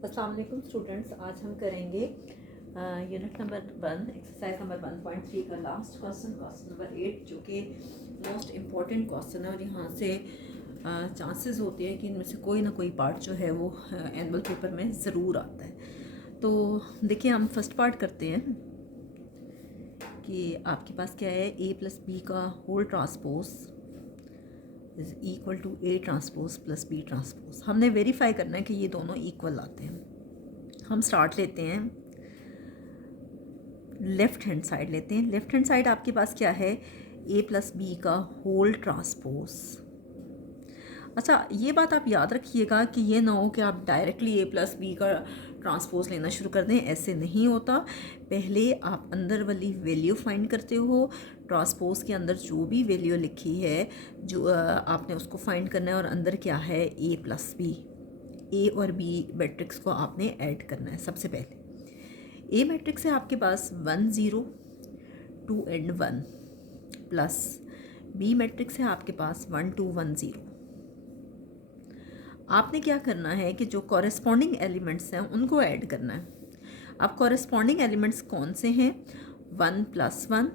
अस्सलाम वालेकुम स्टूडेंट्स, आज हम करेंगे यूनिट नंबर 1 एक्सरसाइज नंबर 1.3 का लास्ट क्वेश्चन नंबर 8, जो कि मोस्ट इम्पॉर्टेंट क्वेश्चन है और यहाँ से चांसेस होते हैं कि इनमें से कोई ना कोई पार्ट जो है वो एनुअल पेपर में ज़रूर आता है। तो देखिए, हम फर्स्ट पार्ट करते हैं कि आपके पास क्या है, a + b का whole transpose is equal to a transpose plus b transpose. हमने वेरीफाई करना है कि ये दोनों इक्वल आते हैं। हम स्टार्ट लेते हैं, लेफ़्ट हैंड साइड लेते हैं। लेफ़्ट हैंड साइड आपके पास क्या है, a + b का होल ट्रांसपोज। अच्छा, ये बात आप याद रखिएगा कि ये ना हो कि आप डायरेक्टली a + b का ट्रांसपोज लेना शुरू कर दें, ऐसे नहीं होता। पहले आप अंदर वाली वैल्यू फाइंड करते हो, ट्रांसपोज के अंदर जो भी वैल्यू लिखी है जो आपने उसको फाइंड करना है, और अंदर क्या है a + b, a और b मैट्रिक्स को आपने ऐड करना है। सबसे पहले a मैट्रिक्स है आपके पास 1 0 2 एंड 1 प्लस b मैट्रिक्स है आपके पास 1 2 1 0। आपने क्या करना है कि जो कॉरेस्पॉन्डिंग एलिमेंट्स हैं उनको ऐड करना है। अब कॉरेस्पॉन्डिंग एलिमेंट्स कौन से हैं, 1 + 1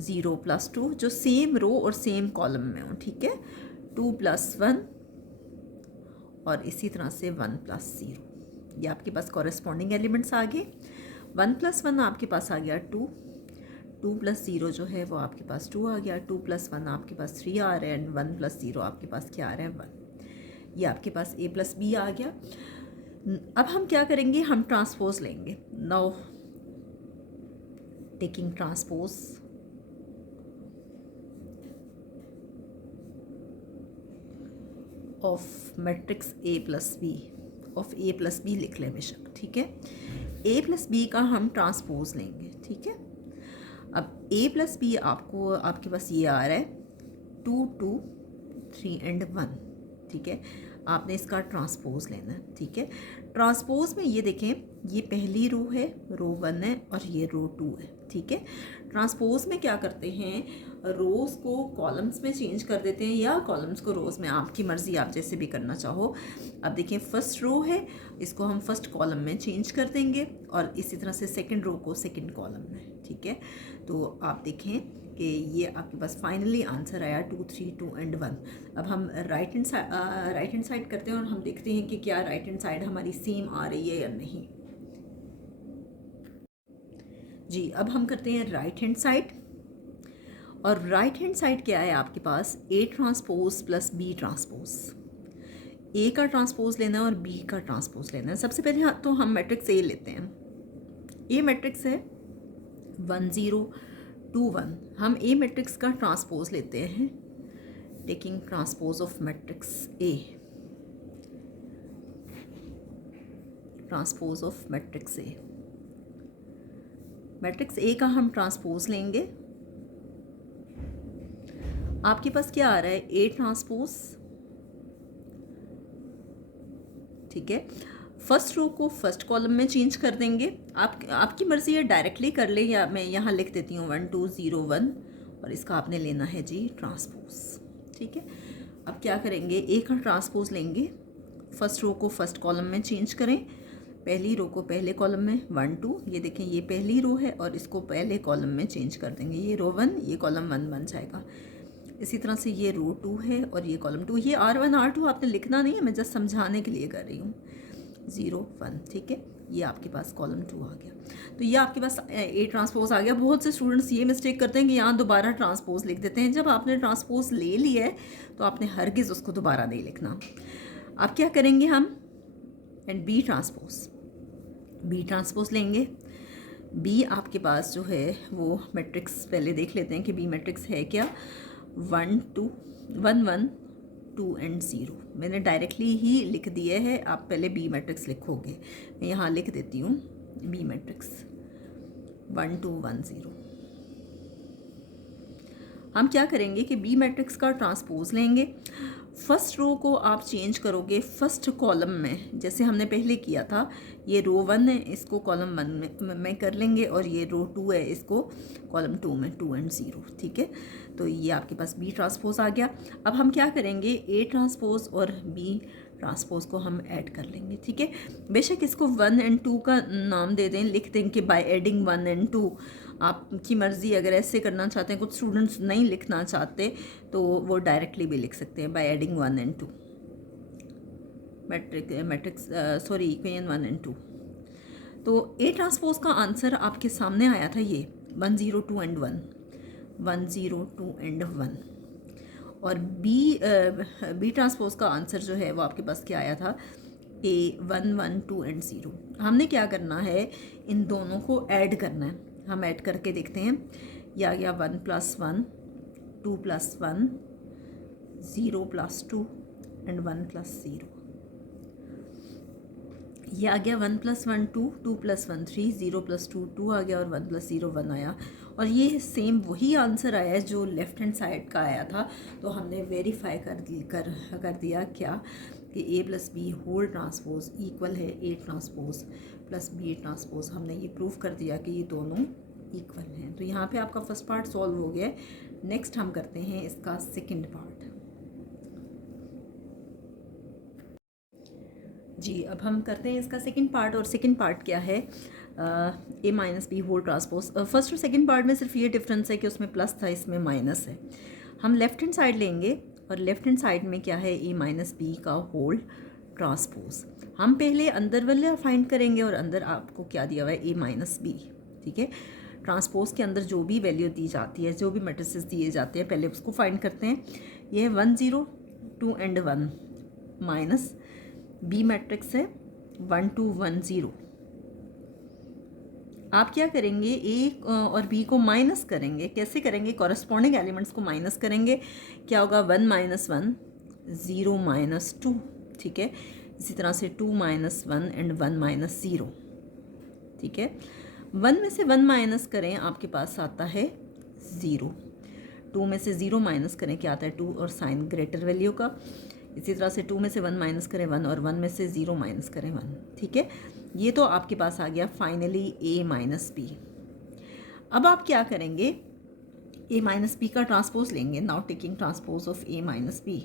0 + 2, जो सेम रो और सेम कॉलम में हो, ठीक है, 2 + 1 और इसी तरह से 1 + 0। ये आपके पास कॉरेस्पॉन्डिंग एलिमेंट्स आ गए। 1 + 1 आपके पास आ गया 2, 2 + 0 जो है वो आपके पास 2 आ गया, 2 + 1 आपके पास 3 आ रहा है, एंड 1 + 0 आपके पास क्या आ रहा है, 1। ये आपके पास a + b आ गया। अब हम क्या करेंगे, हम ट्रांसपोज लेंगे। Now taking transpose of matrix a + b, of a + b लिख लें बेशक, ठीक है। a + b का हम ट्रांसपोज लेंगे, ठीक है। अब a + b आपको आपके पास ये आ रहा है 2 2 3 एंड 1, ठीक है। आपने इसका ट्रांसपोज लेना है, ठीक है। ट्रांसपोज में ये देखें, ये पहली रो है, रो 1 है, और ये रो 2 है, ठीक है। ट्रांसपोज में क्या करते हैं, रोज़ को कॉलम्स में चेंज कर देते हैं या कॉलम्स को रोज़ में, आपकी मर्ज़ी, आप जैसे भी करना चाहो। अब देखिए, फर्स्ट रो है, इसको हम फर्स्ट कॉलम में चेंज कर देंगे, और इसी तरह से सेकंड रो को सेकंड कॉलम में, ठीक है। तो आप देखें कि ये आपके पास फाइनली आंसर आया 2 3 2 एंड 1। अब हम राइट हैंड साइड करते हैं और हम देखते हैं कि क्या राइट हैंड साइड हमारी सेम आ रही है या नहीं। जी, अब हम करते हैं राइट हैंड साइड, और राइट हैंड साइड क्या है आपके पास, a transpose plus b transpose. a का ट्रांसपोज लेना है और b का ट्रांसपोज लेना है। सबसे पहले तो हम मैट्रिक्स a लेते हैं। a मैट्रिक्स है 1 0 2 1। हम a मैट्रिक्स का ट्रांसपोज लेते हैं, taking transpose of matrix a, transpose of matrix a। Matrix a का हम ट्रांसपोज लेंगे। आपके पास क्या आ रहा है, a ट्रांसपोज, ठीक है। फर्स्ट रो को फर्स्ट कॉलम में चेंज कर देंगे। आपकी मर्ज़ी है, डायरेक्टली कर ले, या मैं यहाँ लिख देती हूँ 1 2 0 1, और इसका आपने लेना है जी ट्रांसपोज, ठीक है। अब क्या करेंगे, a का ट्रांसपोज लेंगे, फर्स्ट रो को फर्स्ट कॉलम में चेंज करें, पहली रो को पहले कॉलम में 1 2। ये देखें, ये पहली रो है और इसको पहले कॉलम में चेंज कर देंगे, ये रो 1, ये कॉलम 1 बन जाएगा। इसी तरह से ये रो 2 है और ये कॉलम 2। ये R1 R2 आपने लिखना नहीं है, मैं जस्ट समझाने के लिए कर रही हूँ। 0 1, ठीक है। ये आपके पास कॉलम 2 आ गया, तो ये आपके पास a ट्रांसपोज आ गया। बहुत से स्टूडेंट्स ये मिस्टेक करते हैं कि यहाँ दोबारा ट्रांसपोज लिख देते हैं। जब आपने ट्रांसपोज ले लिया है तो आपने हरगिज़ उसको दोबारा नहीं लिखना। अब क्या करेंगे हम, एंड b ट्रांसपोज लेंगे। b आपके पास जो है वो मैट्रिक्स पहले देख लेते हैं कि b मैट्रिक्स है क्या, 1 2 1 1 2 एंड 0। मैंने डायरेक्टली ही लिख दिए है, आप पहले b मैट्रिक्स लिखोगे। मैं यहाँ लिख देती हूँ b मैट्रिक्स 1 2 1 0। हम क्या करेंगे कि b मैट्रिक्स का ट्रांसपोज लेंगे। फर्स्ट रो को आप चेंज करोगे फर्स्ट कॉलम में, जैसे हमने पहले किया था। ये रो 1 है, इसको कॉलम 1 में कर लेंगे, और ये रो 2 है, इसको कॉलम 2 में 2 एंड 0, ठीक है। तो ये आपके पास b ट्रांसपोज आ गया। अब हम क्या करेंगे, a ट्रांसपोज और b ट्रांसपोज को हम ऐड कर लेंगे, ठीक है। बेशक इसको 1 और 2 का नाम दे दें, लिख दें कि बाय एडिंग 1 और 2, आपकी मर्ज़ी। अगर ऐसे करना चाहते हैं, कुछ स्टूडेंट्स नहीं लिखना चाहते तो वो डायरेक्टली भी लिख सकते हैं, बाय एडिंग 1 और 2, इक्वेशन 1 और 2। तो ए ट्रांसपोज का आंसर आपके सामने आया था, ये 102 और 1, 102 और 1। और बी ट्रांसपोज का आंसर जो है वो आपके पास क्या आया था, ए 112 और 0। हमने क्या करना है, इन दोनों को ऐड करना है। हम ऐड करके देखते हैं। ये आ गया 1 + 1, 2 + 1, 0 + 2 और 1 + 0। ये आ गया 1 + 1 2, 2 + 1 3, 0 + 2 2 आ गया और 1 + 0 1 आया। और ये सेम वही आंसर आया है जो लेफ़्ट हैंड साइड का आया था। तो हमने वेरीफाई कर दिया क्या, कि ए + बी होल ट्रांसपोज इक्वल है ए ट्रांसपोज + बी ट्रांसपोज। हमने ये प्रूव कर दिया कि ये दोनों इक्वल हैं। तो यहाँ पे आपका फर्स्ट पार्ट सॉल्व हो गया है। नेक्स्ट हम करते हैं इसका सेकंड पार्ट। जी, अब हम करते हैं इसका सेकंड पार्ट। और सेकंड पार्ट क्या है, ए - बी होल ट्रांसपोज। फर्स्ट और सेकंड पार्ट में सिर्फ ये डिफरेंस है कि उसमें प्लस था, इसमें माइनस है। हम लेफ़्ट हैंड साइड लेंगे और लेफ़्ट हैंड साइड में क्या है, ए - बी का होल ट्रांसपोज। हम पहले अंदर वाला फाइंड करेंगे और अंदर आपको क्या दिया हुआ है, ए - बी, ठीक है। ट्रांसपोज के अंदर जो भी वैल्यू दी जाती है, जो भी मैट्रिसेस दिए जाते हैं, पहले उसको फाइंड करते हैं। ये 102 और 1 माइनस बी मैट्रिक्स है 1210। आप क्या करेंगे, ए और बी को माइनस करेंगे। कैसे करेंगे, कॉरस्पॉन्डिंग एलिमेंट्स को माइनस करेंगे। क्या होगा, 1 - 1 0 - 2, ठीक है। इसी तरह से 2 - 1 और 1 - 0, ठीक है। 1 में से 1 माइनस करें, आपके पास आता है 0। 2 में से 0 माइनस करें, क्या आता है, 2 और साइन ग्रेटर वैल्यू का। इसी तरह से 2 में से 1 माइनस करें 1, और 1 में से 0 माइनस करें 1, ठीक है। ये तो आपके पास आ गया फाइनली ए - बी। अब आप क्या करेंगे, ए - बी का ट्रांसपोज लेंगे। Now taking transpose of A - B.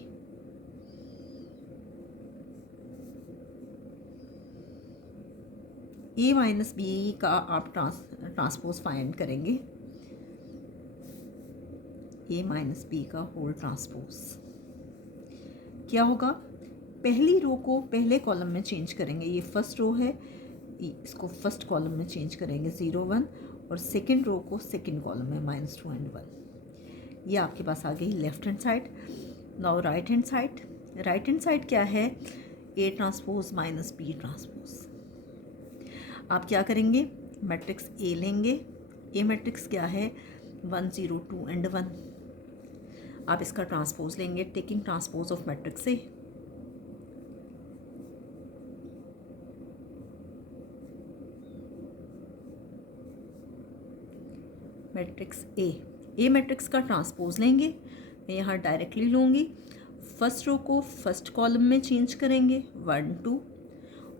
A - B का आप ट्रांसपोज फाइंड करेंगे, ए - बी का होल ट्रांसपोज। क्या होगा, पहली रो को पहले कॉलम में चेंज करेंगे। ये फर्स्ट रो है, इसको फर्स्ट कॉलम में चेंज करेंगे 0 1, और सेकंड रो को सेकंड कॉलम में -2 और 1। ये आपके पास आ गई left hand side. Now right hand side. Right hand side क्या है, ए ट्रांसपोज - बी ट्रांसपोज। आप क्या करेंगे, मैट्रिक्स ए लेंगे। ए मैट्रिक्स क्या है, 102 और 1। आप इसका ट्रांसपोज लेंगे, taking transpose of matrix A. Matrix A matrix का ट्रांसपोज लेंगे। मैं यहाँ डायरेक्टली लूँगी। फर्स्ट रो को फर्स्ट कॉलम में चेंज करेंगे 1 2,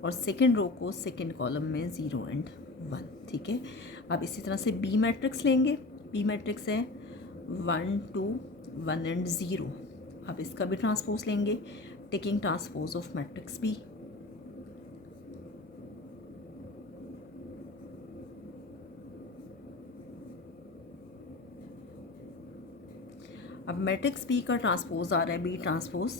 और सेकंड रो को सेकंड कॉलम में 0 और 1, ठीक है। अब इसी तरह से बी मैट्रिक्स लेंगे। बी मैट्रिक्स है 1 2 1 और 0। अब इसका भी ट्रांसपोज लेंगे, taking transpose of matrix B. अब मैट्रिक्स बी का ट्रांसपोज आ रहा है बी ट्रांसपोज।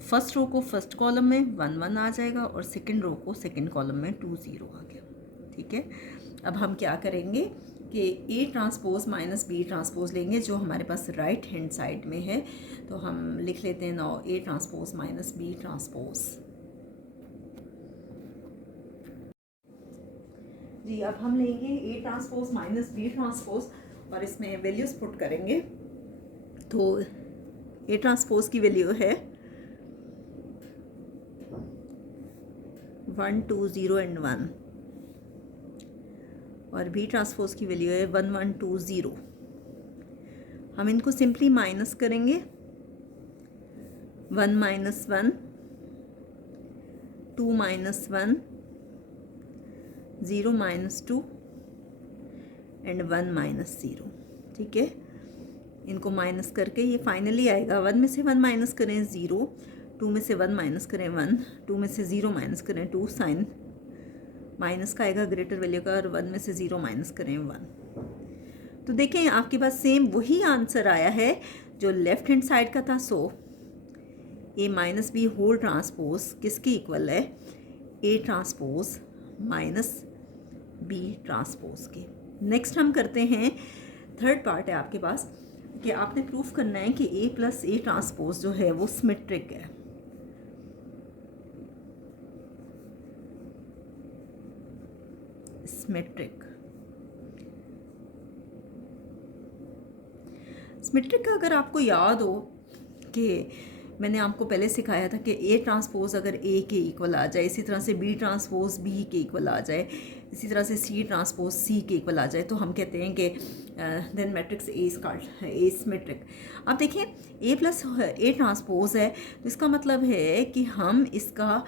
फर्स्ट रो को फर्स्ट कॉलम में 1 1 आ जाएगा, और सेकंड रो को सेकंड कॉलम में 2 0 आ गया, ठीक है। अब हम क्या करेंगे कि ए ट्रांसपोज - बी ट्रांसपोज लेंगे, जो हमारे पास राइट हैंड साइड में है। तो हम लिख लेते हैं now A transpose - B transpose. जी, अब हम लेंगे ए ट्रांसपोज - बी ट्रांसपोज और इसमें वैल्यूज पुट करेंगे। तो ए ट्रांसपोज की वैल्यू है 1 2 0 और 1, और बी ट्रांसपोज की वैल्यू है 1 1 2 0। हम इनको सिंपली माइनस करेंगे, 1 - 1 2 - 1 0 - 2 एंड 1 - 0, ठीक है। इनको माइनस करके ये फाइनली आएगा, 1 में से 1 माइनस करें 0, 2 में से 1 माइनस करें 1, 2 में से 0 माइनस करें 2, साइन माइनस का आएगा ग्रेटर वैल्यू का, और 1 में से 0 माइनस करें 1। तो देखें आपके पास सेम वही आंसर आया है जो लेफ्ट हैंड साइड का था। So A minus B whole transpose किसकी इक्वल है? A transpose minus B transpose के। नेक्स्ट हम करते हैं, थर्ड पार्ट है आपके पास कि आपने प्रूफ करना है कि ए प्लस ए ट्रांसपोज जो है वो सिमेट्रिक है। सिमेट्रिक का अगर आपको याद हो कि मैंने आपको पहले सिखाया था कि ए ट्रांसपोज अगर ए के इक्वल आ जाए, इसी तरह से बी ट्रांसपोज बी के इक्वल आ जाए, इसी तरह से सी ट्रांसपोज सी के इक्वल आ जाए, तो हम कहते हैं कि then matrix A is called a symmetric. अब देखें ए प्लस ए ट्रांसपोज है तो इसका मतलब है कि हम इसका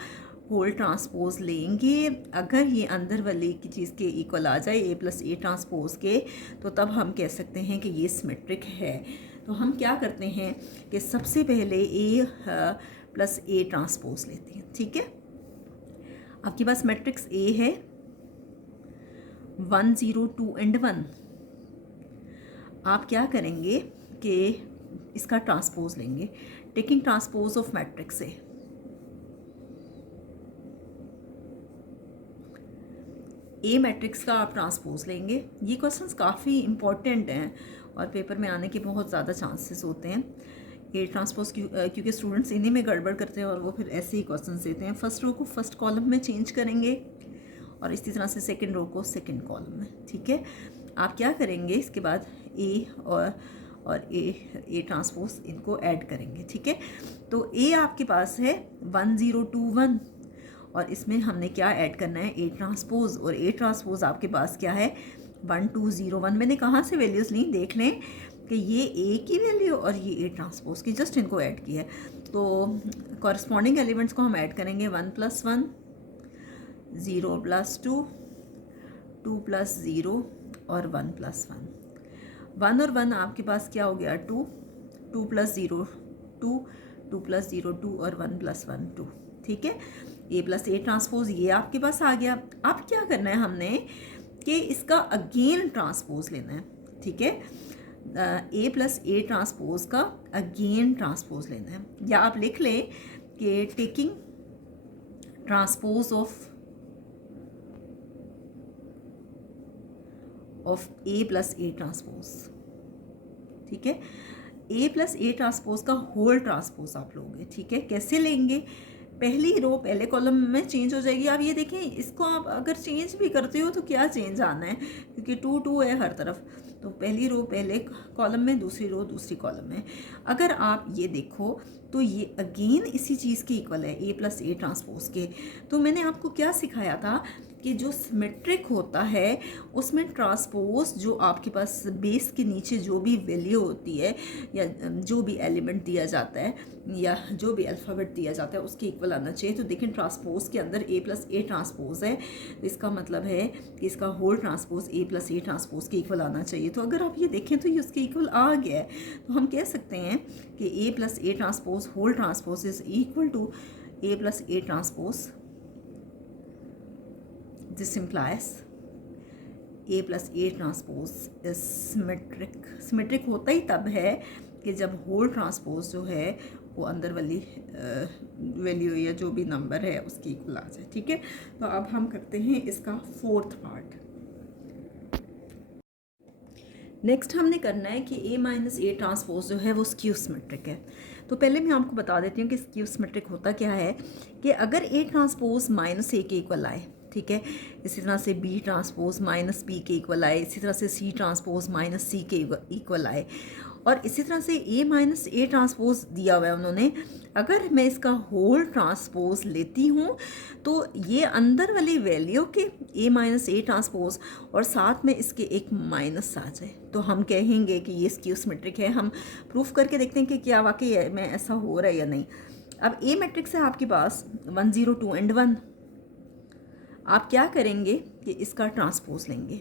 होल ट्रांसपोज लेंगे। अगर ये अंदर वाली की चीज़ के इक्वल आ जाए ए प्लस ए ट्रांसपोज के, तो तब हम कह सकते हैं कि ये सिमेट्रिक है। तो हम क्या करते हैं कि सबसे पहले ए प्लस ए ट्रांसपोज लेते हैं, ठीक है। आपके पास मैट्रिक्स ए है 1 0 2 एंड 1। आप क्या करेंगे कि इसका ट्रांसपोज लेंगे, taking transpose of matrix A matrix का आप ट्रांसपोज लेंगे। ये क्वेश्चंस काफ़ी इंपॉर्टेंट हैं और पेपर में आने के बहुत ज़्यादा चांसेस होते हैं। ए ट्रांसपोज क्योंकि स्टूडेंट्स इन्हीं में गड़बड़ करते हैं और वो फिर ऐसे ही क्वेश्चंस देते हैं। फर्स्ट रो को फर्स्ट कॉलम में चेंज करेंगे और इसी तरह से सेकंड रो को सेकंड कॉलम में, ठीक है। आप क्या करेंगे इसके बाद ए और ए ट्रांसपोज इनको ऐड करेंगे, ठीक है। तो ए आपके पास है 1 0 2 1 और इसमें हमने क्या ऐड करना है? A transpose. और ए ट्रांसपोज आपके पास क्या है? 1 2 0 1। मैंने कहाँ से वैल्यूज़ ली देख लें कि ये ए की वैल्यू और ये ए ट्रांसपोज की, जस्ट इनको ऐड किया है। तो कॉरस्पॉन्डिंग एलिमेंट्स को हम ऐड करेंगे 1 + 1 0 + 2 2 + 0 और 1 + 1। 1 और 1 आपके पास क्या हो गया? 2 2 + 0 2 2 + 0 2 और 1 + 1 2, ठीक है। ए प्लस ए ट्रांसपोज ये आपके पास आ गया। अब क्या करना है हमने कि इसका अगेन ट्रांसपोज लेना है, ठीक है। ए प्लस ए ट्रांसपोज का अगेन ट्रांसपोज लेना है, या आप लिख लें कि taking transpose of A plus A transpose, ठीक है। ए प्लस ए ट्रांसपोज का होल ट्रांसपोज आप लोगे, ठीक है। कैसे लेंगे? पहली रो पहले कॉलम में चेंज हो जाएगी। आप ये देखें, इसको आप अगर चेंज भी करते हो तो क्या चेंज आना है, क्योंकि 2 2 है हर तरफ। तो पहली रो पहले कॉलम में, दूसरी रो दूसरी कॉलम में। अगर आप ये देखो तो ये अगेन इसी चीज़ के इक्वल है, ए प्लस ए ट्रांसपोज के। तो मैंने आपको क्या सिखाया था कि जो सिमेट्रिक होता है उसमें ट्रांसपोज जो आपके पास बेस के नीचे जो भी वैल्यू होती है या जो भी एलिमेंट दिया जाता है या जो भी अल्फ़ाबेट दिया जाता है उसके इक्वल आना चाहिए। तो देखें ट्रांसपोज के अंदर ए प्लस ए ट्रांसपोज है, तो इसका मतलब है कि इसका whole transpose A plus A transpose के इक्वल आना चाहिए। तो अगर आप ये देखें तो ये उसके इक्वल आ गया है। तो हम कह सकते हैं कि A plus A transpose whole transpose is equal to A plus A transpose. This implies A plus A transpose is symmetric। Symmetric होता ही तब है कि जब होल ट्रांसपोज जो है वो अंदर वाली वैल्यू या जो भी नंबर है उसकी इक्वल आ जाए, ठीक है। तो अब हम करते हैं इसका फोर्थ पार्ट। नेक्स्ट हमने करना है कि A माइनस ए ट्रांसपोज जो है वो स्क्यू सिमेट्रिक है। तो पहले मैं आपको बता देती हूँ कि स्क्यू सिमेट्रिक होता क्या है कि अगर ए ट्रांसपोज माइनस ए के इक्वल आए, ठीक है, इसी तरह से बी ट्रांसपोज माइनस बी के इक्वल आए, इसी तरह से सी ट्रांसपोज माइनस सी के इक्वल आए, और इसी तरह से ए माइनस ए ट्रांसपोज दिया हुआ है उन्होंने। अगर मैं इसका होल ट्रांसपोज लेती हूँ तो ये अंदर वाली वैल्यू के ए माइनस ए ट्रांसपोज और साथ में इसके एक माइनस आ जाए तो हम कहेंगे कि ये स्क्यू सिमेट्रिक है। हम प्रूफ करके देखते हैं कि क्या वाकई में ऐसा हो रहा है या नहीं। अब ए मैट्रिक्स है आपके पास 1 0 2 एंड 1। आप क्या करेंगे कि इसका ट्रांसपोज लेंगे,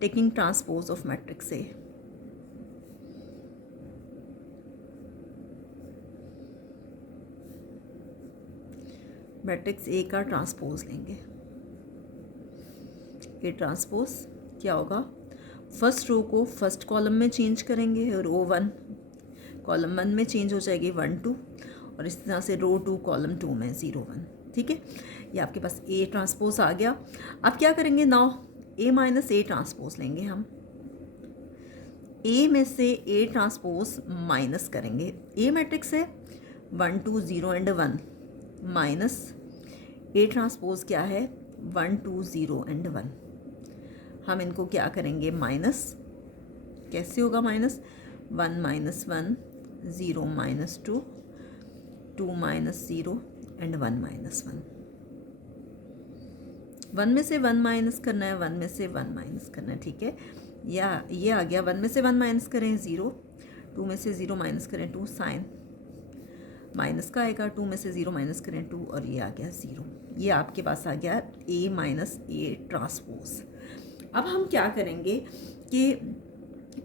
taking transpose of matrix A. Matrix A का ट्रांसपोज लेंगे। ए ट्रांसपोज क्या होगा, फर्स्ट रो को फर्स्ट कॉलम में चेंज करेंगे, रो 1 कॉलम 1 में चेंज हो जाएगी 1 2, और इस तरह से रो 2 कॉलम 2 में 0 1। ठीक है, ये आपके पास ए ट्रांसपोज आ गया। अब क्या करेंगे, now A minus A transpose लेंगे हम। ए में से ए ट्रांसपोज माइनस करेंगे। ए मैट्रिक्स है 1 2 0 एंड 1, माइनस ए ट्रांसपोज क्या है 1 2 0 एंड 1। हम इनको क्या करेंगे, माइनस। कैसे होगा minus, 1 minus 1 0 minus 2 2 minus 0 and 1 minus 1। 1 में से 1 माइनस करना है, 1 में से 1 माइनस करना है। ठीक है, या ये आ गया, 1 में से 1 माइनस करें 0, 2 में से 0 माइनस करें 2, साइन माइनस का आएगा, 2 में से 0 माइनस करें 2, और ये आ गया 0। ये आपके पास आ गया ए माइनस ए ट्रांसपोज। अब हम क्या करेंगे कि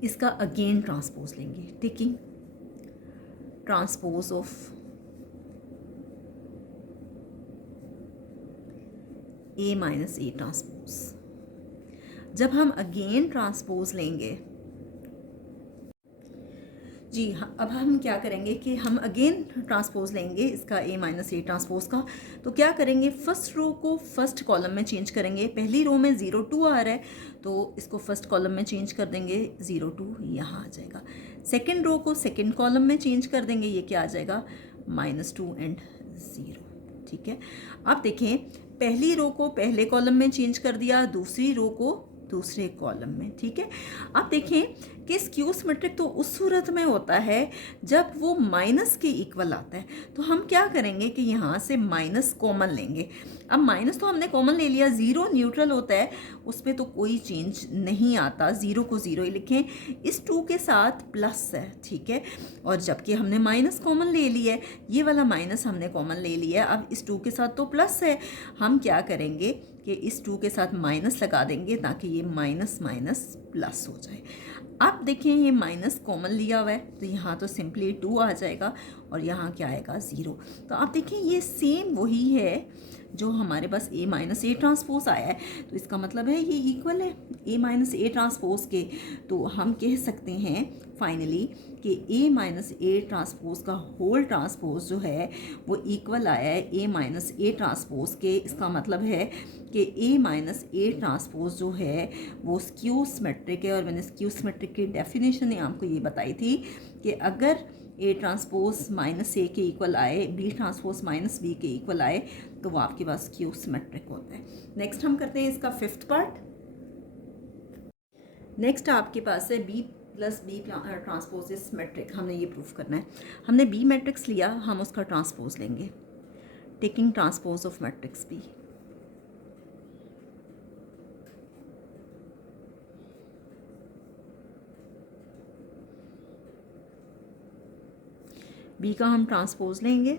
इसका अगेन ट्रांसपोज लेंगे, taking transpose of A minus A transpose. जब हम अगेन ट्रांसपोज लेंगे जी हाँ, अब हम क्या करेंगे कि हम अगेन ट्रांसपोज लेंगे इसका ए माइनस ए ट्रांसपोज का। तो क्या करेंगे, फर्स्ट रो को फर्स्ट कॉलम में चेंज करेंगे। पहली रो में 0 2 आ रहा है, तो इसको फर्स्ट कॉलम में चेंज कर देंगे, 0 2 यहाँ आ जाएगा। सेकेंड रो को सेकेंड कॉलम में चेंज कर देंगे, ये क्या आ जाएगा -2 एंड 0। ठीक है, अब देखें, पहली रो को पहले कॉलम में चेंज कर दिया, दूसरी रो को दूसरे कॉलम में। ठीक है, अब देखें कि स्क्यू सिमेट्रिक तो उस सूरत में होता है जब वो माइनस के इक्वल आता है। तो हम क्या करेंगे कि यहाँ से माइनस कॉमन लेंगे। अब माइनस तो हमने कॉमन ले लिया, 0 न्यूट्रल होता है, उस पर तो कोई चेंज नहीं आता, 0 को 0 ही लिखें। इस 2 के साथ प्लस है। ठीक है, और जबकि हमने माइनस कॉमन ले लिया है, ये वाला माइनस हमने कॉमन ले लिया है, अब इस 2 के साथ तो प्लस है। हम क्या करेंगे कि इस 2 के साथ माइनस लगा देंगे ताकि ये माइनस माइनस प्लस हो जाए। अब देखें, ये माइनस कॉमन लिया हुआ है, तो यहाँ तो सिंपली 2 आ जाएगा, और यहाँ क्या आएगा 0। तो आप देखें, ये सेम वही है जो हमारे पास ए माइनस ए ट्रांसपोज आया है। तो इसका मतलब है ये इक्वल है ए माइनस ए ट्रांसपोज के। तो हम कह सकते हैं फाइनली कि ए माइनस ए ट्रांसपोज का होल ट्रांसपोज जो है वो इक्वल आया है ए माइनस ए ट्रांसपोज के। इसका मतलब है कि ए माइनस ए ट्रांसपोज जो है वो स्क्यू सिमेट्रिक है। और मैंने स्क्यू सिमेट्रिक की डेफिनेशन आपको ये बताई थी कि अगर ए ट्रांसपोज माइनस ए के इक्वल आए, बी ट्रांसपोज माइनस बी के इक्वल आए, तो वो आपके पास स्क्यू सिमेट्रिक होता है। नेक्स्ट हम करते हैं इसका 5th पार्ट। नेक्स्ट आपके पास है B plus B transpose is symmetric. हमने ये प्रूफ करना है। हमने बी मैट्रिक्स लिया, हम उसका ट्रांसपोज लेंगे, taking transpose of matrix B. B का हम ट्रांसपोज लेंगे।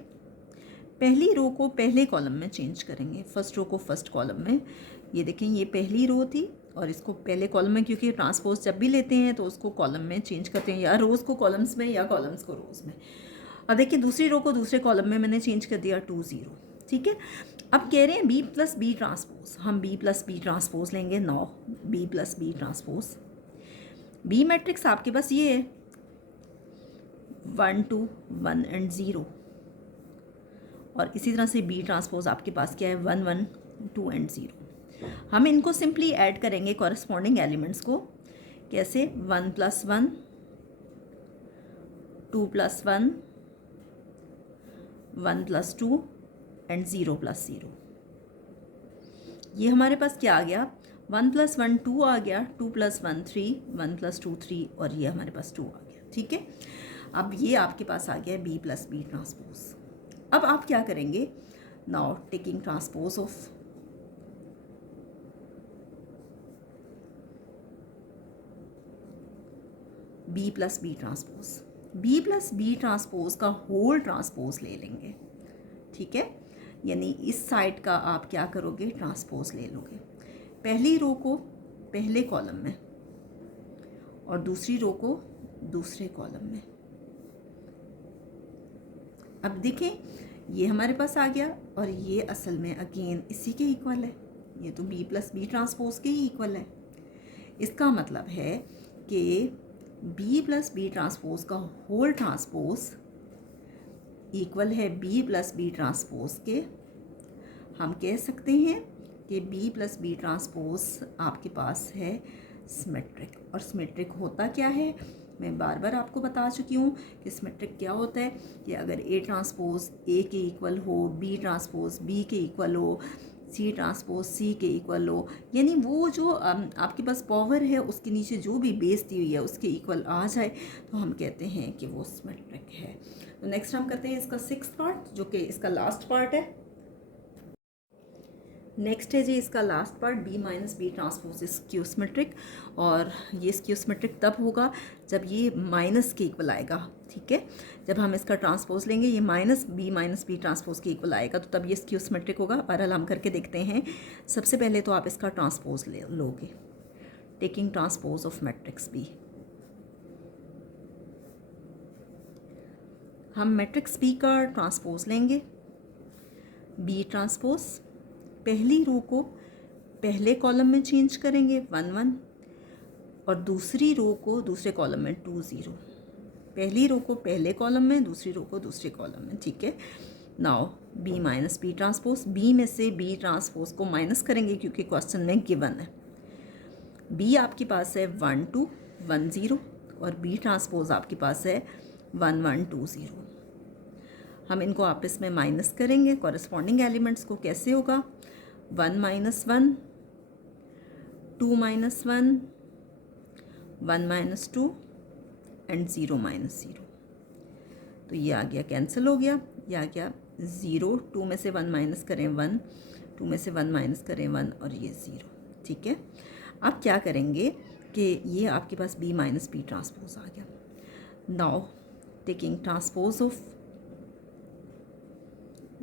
पहली रो को पहले कॉलम में चेंज करेंगे, फर्स्ट रो को फर्स्ट कॉलम में। ये देखें, ये पहली रो थी और इसको पहले कॉलम में, क्योंकि ट्रांसपोज जब भी लेते हैं तो उसको कॉलम में चेंज करते हैं, या रोज़ को कॉलम्स में या कॉलम्स को रोज़ में। अब देखिए, दूसरी रो को दूसरे कॉलम में मैंने चेंज कर दिया 2 0। ठीक है, अब कह रहे हैं बी प्लस बी ट्रांसपोज। हम बी प्लस बी ट्रांसपोज लेंगे। Now B plus B transpose. B matrix आपके पास ये है 1 2 1 एंड 0, और इसी तरह से बी ट्रांसपोज आपके पास क्या है 1 1 2 एंड 0। हम इनको सिंपली ऐड करेंगे कॉरस्पॉन्डिंग एलिमेंट्स को। कैसे, 1 + 1 2 + 1 1 + 2 एंड 0 + 0। ये हमारे पास क्या आ गया, 1 + 1 2 आ गया, 2 + 1 3, 1 + 2 3, और ये हमारे पास 2 आ गया। ठीक है, अब ये आपके पास आ गया बी प्लस बी ट्रांसपोज। अब आप क्या करेंगे, now taking transpose of B plus B transpose. B plus B transpose का होल ट्रांसपोज ले लेंगे। ठीक है, यानी इस साइड का आप क्या करोगे, ट्रांसपोज ले लोगे। पहली रो को पहले कॉलम में और दूसरी रो को दूसरे कॉलम में। अब देखें, ये हमारे पास आ गया और ये असल में अगेन इसी के इक्वल है, ये तो बी प्लस बी ट्रांसपोज के ही इक्वल है। इसका मतलब है कि बी प्लस बी ट्रांसपोज का होल ट्रांसपोज इक्वल है बी प्लस बी ट्रांसपोज के। हम कह सकते हैं कि बी प्लस बी ट्रांसपोज आपके पास है सिमेट्रिक। और सिमेट्रिक होता क्या है, मैं बार बार आपको बता चुकी हूँ कि सिमेट्रिक क्या होता है कि अगर ए ट्रांसपोज ए के इक्वल हो, बी ट्रांसपोज बी के इक्वल हो, सी ट्रांसपोज सी के इक्वल हो, यानी वो जो आपके पास पावर है उसके नीचे जो भी बेस दी हुई है उसके इक्वल आ जाए तो हम कहते हैं कि वो सिमेट्रिक है। तो नेक्स्ट हम करते हैं इसका 6th पार्ट, जो कि इसका लास्ट पार्ट है। नेक्स्ट है जी इसका last part, B minus B transpose is skew symmetric. और ये स्क्यू सिमेट्रिक तब होगा जब ये माइनस के इक्वल आएगा, ठीक है। जब हम इसका ट्रांसपोज लेंगे ये माइनस बी ट्रांसपोज के इक्वल आएगा तो तब ये स्क्यू सिमेट्रिक होगा। बहरहाल हम करके देखते हैं। सबसे पहले तो आप इसका ट्रांसपोज लोगे, taking transpose of matrix B. हम मैट्रिक्स बी का ट्रांसपोज लेंगे, बी ट्रांसपोज पहली रो को पहले कॉलम में चेंज करेंगे 1 1 और दूसरी रो को दूसरे कॉलम में 2 0। पहली रो को पहले कॉलम में, दूसरी रो को दूसरे कॉलम में, ठीक है। Now B minus B transpose, B में से बी ट्रांसपोज को माइनस करेंगे क्योंकि क्वेश्चन में गिवन है। बी आपके पास है 1 2 1 0 और बी ट्रांसपोज आपके पास है 1 1 2 0। हम इनको आपस में माइनस करेंगे, कॉरेस्पॉन्डिंग एलिमेंट्स को। कैसे होगा, 1 minus 1, 2 minus 1, 1 minus 2 and 0 minus 0। तो ये आ गया, कैंसिल हो गया, ये आ गया 0। 2 में से 1 माइनस करें 1, 2 में से 1 माइनस करें 1 और ये 0, ठीक है। अब क्या करेंगे कि ये आपके पास बी माइनस बी ट्रांसपोज आ गया। Now taking transpose of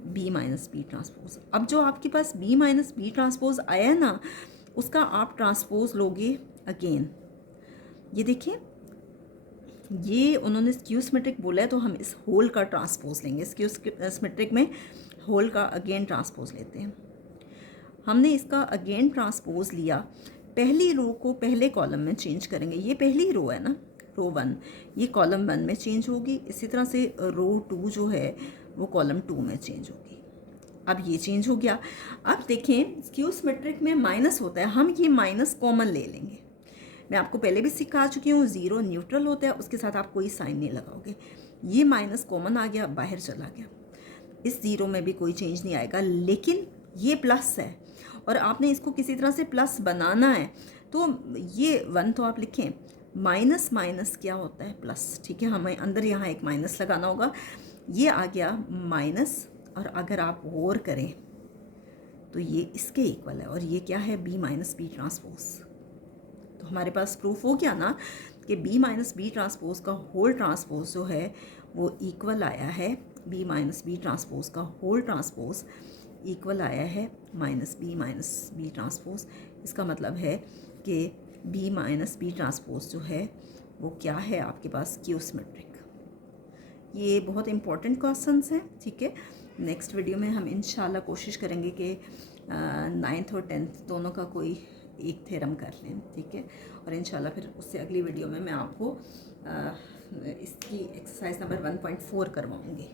B minus B transpose. अब जो आपके पास बी माइनस बी ट्रांसपोज आया है ना, उसका आप ट्रांसपोज लोगे अगेन। ये देखिए, ये उन्होंने स्क्यू सिमेट्रिक बोला है तो हम इस होल का ट्रांसपोज लेंगे। स्क्यू सिमेट्रिक में होल का अगेन ट्रांसपोज लेते हैं। हमने इसका अगेन ट्रांसपोज लिया, पहली रो को पहले कॉलम में चेंज करेंगे। ये पहली रो है ना, रो 1, ये कॉलम 1 में चेंज होगी। इसी तरह से रो 2 जो है वो कॉलम 2 में चेंज होगी। अब ये चेंज हो गया। अब देखें, स्क्यू सिमेट्रिक में माइनस होता है, हम ये माइनस कॉमन ले लेंगे। मैं आपको पहले भी सिखा चुकी हूँ, 0 न्यूट्रल होता है, उसके साथ आप कोई साइन नहीं लगाओगे। ये माइनस कॉमन आ गया, बाहर चला गया। इस 0 में भी कोई चेंज नहीं आएगा, लेकिन ये प्लस है और आपने इसको किसी तरह से प्लस बनाना है। तो ये 1 तो आप लिखें, माइनस माइनस क्या होता है, प्लस, ठीक है। हमें अंदर यहाँ एक माइनस लगाना होगा। ये आ गया माइनस, और अगर आप गौर करें तो ये इसके इक्वल है और ये क्या है, बी माइनस बी ट्रांसपोज। तो हमारे पास प्रूफ हो गया ना कि बी माइनस बी ट्रांसपोज का होल ट्रांसपोज जो है वो इक्वल आया है, बी माइनस बी ट्रांसपोज का होल ट्रांसपोज इक्वल आया है माइनस बी ट्रांसपोज। इसका मतलब है कि बी माइनस बी ट्रांसपोज जो है वो क्या है आपके पास, स्क्यू सिमेट्रिक। ये बहुत इंपॉर्टेंट क्वेश्चंस हैं, ठीक है। नेक्स्ट वीडियो में हम इंशाल्लाह कोशिश करेंगे कि 9th और 10th दोनों का कोई एक थ्योरम कर लें, ठीक है। और इंशाल्लाह फिर उससे अगली वीडियो में मैं आपको इसकी एक्सरसाइज नंबर 1.4 करवाऊँगी।